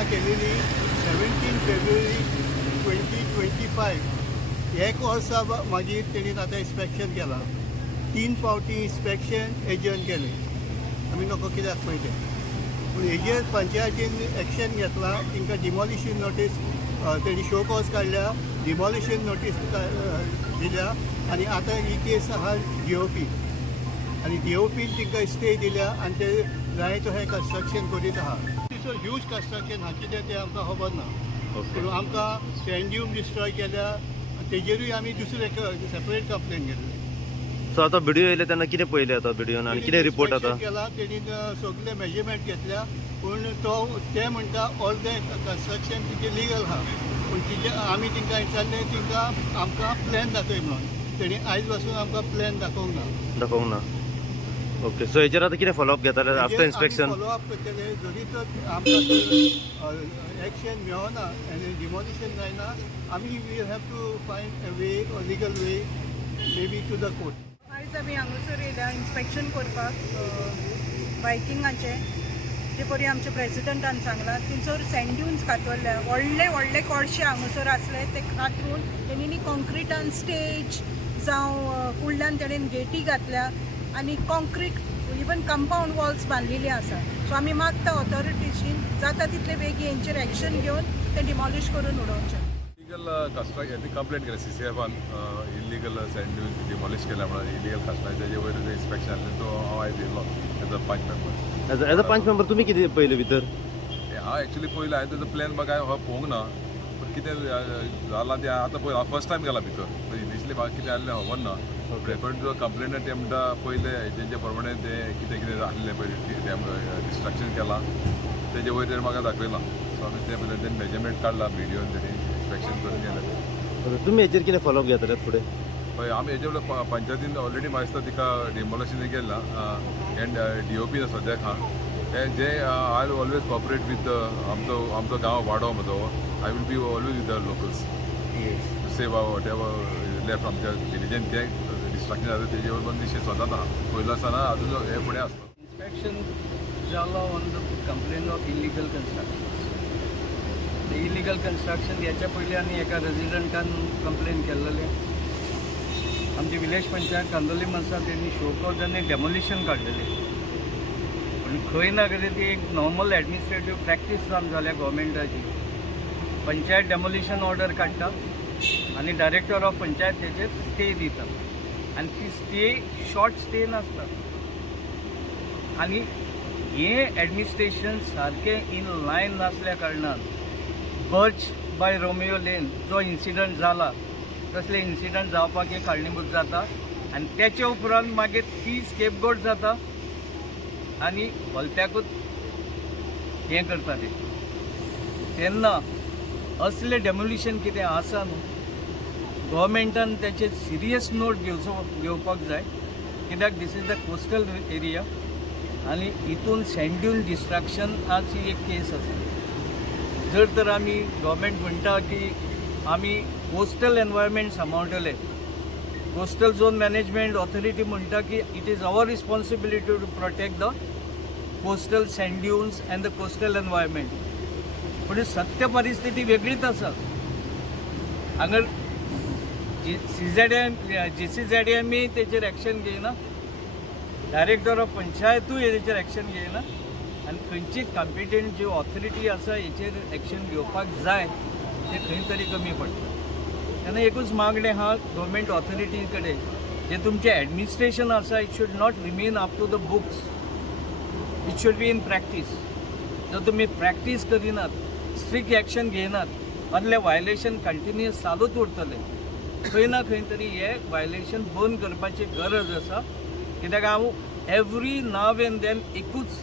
घोशणा केलेली 17 फेब्रुवारी 2025 एक वर्सा मागीर तेणीन आतां इन्स्पेक्शन केलां. 3 फावटी इन्स्पेक्शन एजंट केले. आमी नको कित्याक पळयलें पूण हेजेर पंचायतीन एक्शन घेतलां. तांकां डिमॉलिशन नोटीस तेणी शो कॉज काडल्या, डिमॉलिशन नोटीस दिल्या आनी आतां ही केस आहा DOP आनी DOPन तांकां स्टे दिल्या आनी ते जाय तशें कन्स्ट्रक्शन करीत आहा. तिसो ह्यूज कन्स्ट्रक्शन आहा कितें तें आमकां खबर ना. पूण आमकां सँड ड्यून डिस्ट्रॉय केल्या तेजेरूय आमी दुसरें सेपरेट कंप्लेन केल्ली. सो आता व्हिडिओ येयले तेन्ना कितें पळयलें आता व्हिडिओन आनी कितें रिपोर्ट आता केला तेणीन सगळे मेजरमेंट घेतल्या पूण ते म्हणटा ऑल द कन्स्ट्रक्शन तिचे लिगल आहा. पूण तिचे आमी तांकां विचारलें तांकां आमकां प्लॅन दाखय म्हणून तेणी आयज पासून आमकां प्लॅन दाखोवंक ना. ओके सो हेजेर आता कितें फॉलोअप घेतले आफ्टर इन्स्पेक्शन? फॉलोअप करतले जरी तर आमकां एक्शन मेळना आनी डिमॉलिशन जायना आमी will have to find a way or legal way maybe to the court. आयज आमी हांगासर येयल्या इन्स्पेक्शन करपाक बायकिंगाचें. जे परी आमच्या प्रेसिडेंटान सांगलां थंयसर सँड ड्यून्स कातरल्या व्हडले व्हडले कोडशे हांगासर आसले ते कातरून तेणींनी कॉन्क्रिटान स्टेज जावं फुडल्यान तेणेन गेटी घातल्या आनी कॉन्क्रीट इवन कंपाऊंड वॉल्स बांदलेली आसा. सो आमी मागता ऑथॉरिटीशीन जाता तितले बेगी हेंचेर एक्शन घेवन ते डिमॉलिश करून उडोवचें. इलिगल कन्स्ट्रक्शन कंप्लेंट केली CCFन इलिगल सँड ड्यून्स डिमॉलिश केल्या म्हणून इलिगल कन्स्ट्रक्शन तेजे वयर इन्स्पेक्शन आसलें तो हांव आयज येयलो as a 5 member. As a 5 member तुमी कितें पळयलें भितर? हांव एक्चुली पयलें हांवें तेजो प्लॅन म्हाका हो पळोवंक ना पूण कितें जालां तें आतां पळय हांव फर्स्ट टायम गेला भितर. इनिशियली म्हाका कितें जाल्लें खबर ना. पण जो कंप्लेनंट ते म्हणटा पयले तेंचे प्रमाणे ते कितें कितें आसलें पळय डिस्ट्रक्शन केलां तेजे वयर तेणें म्हाका दाखयलां. सो आमी ते पयलें तेणें मेजरमेंट काडला व्हिडियोन तेणी इन्स्पेक्शन करून गेलें. तुमी हेजेर कितें फॉलोअप घेतले फुडें? हय आमी हेजे वेळेर पंचायतीन ऑलरेडी म्हाका दिसता तिका डिमॉलिशन केला एंड DOP सद्याक आहा जे I will always cooperate with आमचो गांव वाडो म्हजो I will be always with the locals to save whatever left आमच्या विलेजन ते डिस्ट्रक्शन जाता तेजे बंदिशी सदांच आहा. पयलो आसतना अजून हे फुडें आसता. Inspection जाला on the complain of illegal construction. Illegal construction याच्या पयलीं आनी एका रेजिडेंटान कंप्लेन केल्लेले. आमची विलेज पंचायत कांदोली आसा तेणी शो कॉज आनी डेमोलिशन काडलेली. पूण खंय ना कितें ती एक नॉर्मल एडमिनिस्ट्रेटीव प्रॅक्टीस जावन जाल्या गव्हर्मेंटाची. पंचायत डेमोलिशन ऑर्डर काडटा आनी डायरेक्टर ऑफ पंचायत तेचेर स्टे दिता आनी ती स्टे शॉर्ट स्टे नासता. आनी हें एडमिनिस्ट्रेशन सारकें इन लायन नासल्या कारणान बर्च बाय रोमियो लेन जो इन्सिडंट जाला तसले इन्सिडंट जावपाक एक कारणीभूत जाता आनी तेच्या उपरांत मागीर ती स्केपगोट जाता आनी भलत्याकूच हें करता ते. तेन्ना असले डेमोलिशन कितें आसा न्हू गव्हर्मेंटान तेचे सिरियस नोट घेवपाक जाय. कित्याक this is the coastal area आनी हितून सँड ड्यून डिस्ट्रक्शनाची एक केस आसा. जर तर आमी गव्हर्मेंट म्हणटा की आमी कोस्टल एनवायरमेंट सांबाळटले, कोस्टल झोन मॅनेजमेंट ऑथॉरिटी म्हणटा की it is our responsibility to protect the coastal sand dunes and the coastal environment. पूण सत्य परिस्थिती वेगळीच आसा. हांगा GCZM तेचेर एक्शन घेयना, डायरेक्टर ऑफ पंचायतूय हेचेर एक्शन घेयना आनी खंयची कॉम्पिटंट जी ऑथॉरिटी आसा हेचेर एक्शन घेवपाक जाय ते खंय तरी कमी पडटा. तेन्ना एकूच मागणें आहा गव्हर्मेंट ऑथॉरिटी कडेन जे तुमचें एडमिनिस्ट्रेशन आसा it should not remain up to the books, it should be in practice. जर तुमी प्रॅक्टीस करिनात, स्ट्रिक्ट एक्शन घेयनात असले वायलेशन कंटिन्युअस चालूच उरतले. खंय ना खंय तरी हे वायलेशन बंद करपाची गरज आसा. कित्याक हांव एवरी नाव एंड देन एकूच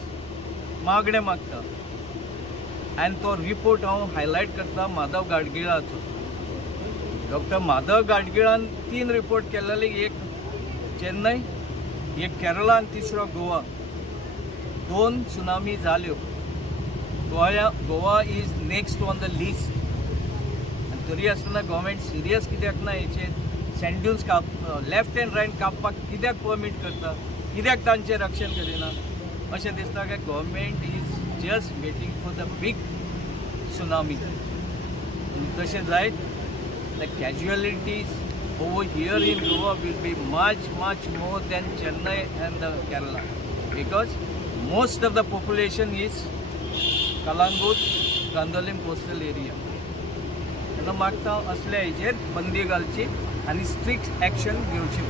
मागणें मागता आनी तो रिपोर्ट हांव हायलायट करता माधव गाडगिळाचो. डॉक्टर माधव गाडगिळान 3 रिपोर्ट केलेले, एक चेन्नई, एक केरळा आनी तिसरो गोवा. 2 सुनामी जाल्यो. Goa is next on the list. आनी तरी आसतना गव्हर्मेंट सिरियस कित्याक ना हेचेर? Sand dunes left and right कापपाक कित्याक परमीट करता? कित्याक तांचें रक्षण करिना? अशें दिसता की government is just waiting for the big tsunami. तशें जायत the casualties over here in Goa will be much more than Chennai and Kerala, because most of the population is Kalangut, Gandolim coastal area. तेन्ना मागता असल्या हेचेर बंदी घालची आनी strict action घेवची.